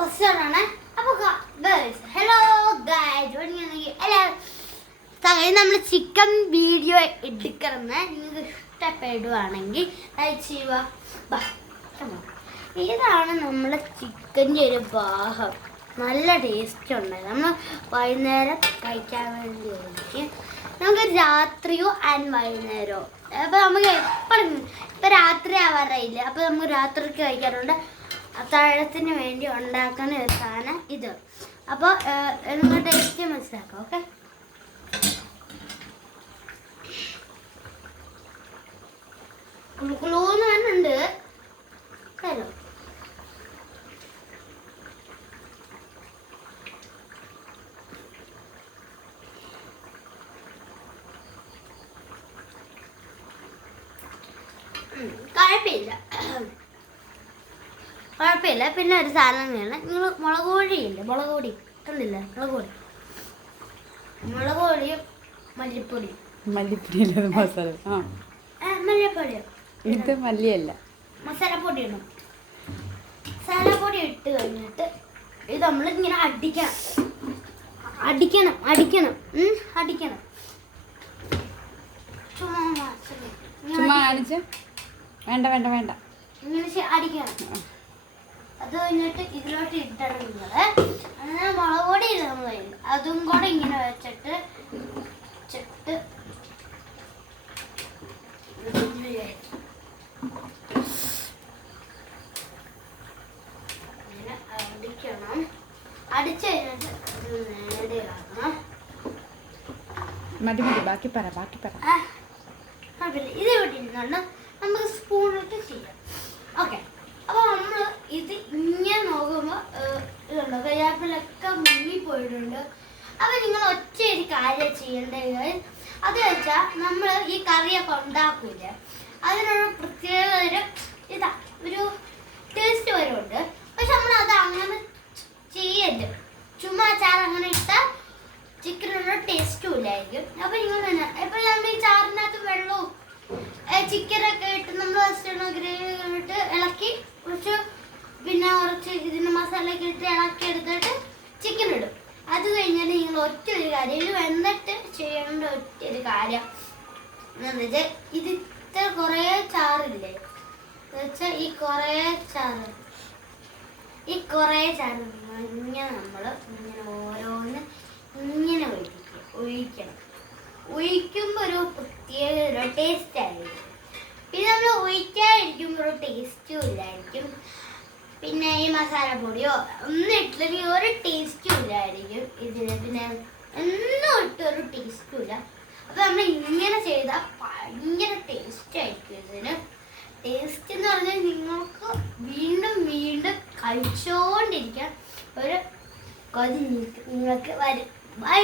ആണ്. അപ്പോൾ hello guys, എല്ലാവരും നമ്മൾ ചിക്കൻ വീഡിയോ എടുക്കണമെന്ന് നിങ്ങൾക്ക് ഇഷ്ടപ്പെടുവാണെങ്കിൽ ലൈക്ക് ചെയ്യുക. ഇതാണ് നമ്മളെ ചിക്കൻ്റെ ഒരു ഭാഗം. നല്ല ടേസ്റ്റ് ഉണ്ടായത്. നമ്മൾ വൈകുന്നേരം കഴിക്കാൻ വേണ്ടി നമുക്ക് രാത്രിയോ ആൻഡ് വൈകുന്നേരമോ. അപ്പോൾ നമുക്ക് എപ്പോഴും ഇപ്പം രാത്രി ആവാറായില്ല, അപ്പോൾ നമുക്ക് രാത്രിക്ക് കഴിക്കാറുണ്ട്. അത്താഴത്തിന് വേണ്ടി ഉണ്ടാക്കുന്ന ഒരു സാധനം ഇത്. അപ്പോൾ നിങ്ങൾ ടേസ്റ്റ് മനസ്സിലാക്കാം. ഓക്കെ, കുളുകുളൂന്ന് വരുന്നുണ്ട്. ഹലോ, കുഴപ്പമില്ല. പിന്നെ ഒരു സാധനം വേണം. നിങ്ങൾ മുളക് പൊടിയില്ലേ, മുളക് പൊടി കണ്ടില്ല, മുളക് പൊടിയും മല്ലിപ്പൊടിയും. മല്ലിപ്പൊടിയല്ല മസാല. മല്ലിപ്പൊടിയോ? ഇത് മല്ലിയല്ല, മസാലപ്പൊടി ഇടണം. മസാലപ്പൊടി ഇട്ട് കഴിഞ്ഞിട്ട് ഇത് നമ്മളിങ്ങനെ അടിക്കണം. ചുമ്മാ കാണിച്ച് വേണ്ട ഇങ്ങനെ അടിക്കണം. അത് കഴിഞ്ഞിട്ട് ഇതിലോട്ട് ഇട്ടണം നിങ്ങള്. അങ്ങനെ മുളക് പൊടി നമ്മൾ അതും കൂടെ ഇങ്ങനെ വെച്ചിട്ട് അടിക്കണം. അടിച്ചു കഴിഞ്ഞിട്ട് നേരെ ആക്കണം. മതി ബാക്കി പറ. ഇത് വിട്ടിരുന്നുണ്ട്. നമുക്ക് സ്പൂണിട്ട് ചെയ്യാം. ഓക്കെ, അപ്പോൾ നമ്മൾ ഇത് ഇങ്ങനെ നോക്കുമ്പോൾ ഇതുണ്ടോ, കരിയാപ്പിലൊക്കെ മുങ്ങിപ്പോയിട്ടുണ്ട്. അപ്പോൾ നിങ്ങൾ ഒറ്റ ഒരു കാര്യം ചെയ്യേണ്ടത് അത് വെച്ചാൽ നമ്മൾ ഈ കറിയൊക്കെ ഉണ്ടാക്കില്ല, അതിനൊരു പ്രത്യേക ഒരു ടേസ്റ്റ് വരുന്നുണ്ട്. പക്ഷെ നമ്മൾ അത് അങ്ങനെ ചെയ്യരുത്. ചുമ്മാ ചാറ് അങ്ങനെ ഇട്ടാൽ ചിക്കനൊരു ടേസ്റ്റും ഇല്ലായിരിക്കും. അപ്പോൾ നിങ്ങൾ തന്നെ ഇപ്പോൾ നമ്മൾ ഈ ചാറിനകത്ത് വെള്ളവും ചിക്കനൊക്കെ ഇട്ട് നമ്മൾ ഗ്രേവി ഇട്ട് ഇളക്കി പിന്നെ കുറച്ച് ഇതിൻ്റെ മസാലയൊക്കെ ഇട്ട് ഇളക്കി എടുത്തിട്ട് ചിക്കൻ ഇടും. അത് കഴിഞ്ഞാൽ നിങ്ങൾ ഒറ്റ ഒരു കാര്യം ഇത് വന്നിട്ട് ചെയ്യേണ്ട ഒറ്റ ഒരു കാര്യം എന്താണെന്ന് വെച്ചാൽ ഇത് ഇത്ര കുറേ ചാറില്ലേ വെച്ചാൽ ഈ കുറേ ചാറ് ഇങ്ങനെ നമ്മൾ ഇങ്ങനെ ഓരോന്ന് ഇങ്ങനെ ഒഴിക്കുമ്പോൾ ഒരു പ്രത്യേക ഒരു ടേസ്റ്റ് ആയിരിക്കും. പിന്നെ നമ്മൾ ഒഴിക്കാതിരിക്കുമ്പോൾ ഒരു ടേസ്റ്റും ഇല്ലായിരിക്കും. പിന്നെ ഈ മസാലപ്പൊടിയോ ഒന്നും ഇട്ടില്ലെങ്കിൽ ഒരു ടേസ്റ്റും ഇല്ലായിരിക്കും ഇതിന്. പിന്നെ ഒന്നും ഇട്ടൊരു ടേസ്റ്റും ഇല്ല. അപ്പോൾ നമ്മൾ ഇങ്ങനെ ചെയ്താൽ ഭയങ്കര ടേസ്റ്റ് ആയിരിക്കും ഇതിന്. ടേസ്റ്റ് എന്ന് പറഞ്ഞാൽ നിങ്ങൾക്ക് വീണ്ടും കഴിച്ചുകൊണ്ടിരിക്കാൻ ഒരു കൊതി നിങ്ങൾക്ക് വരും. ബൈ.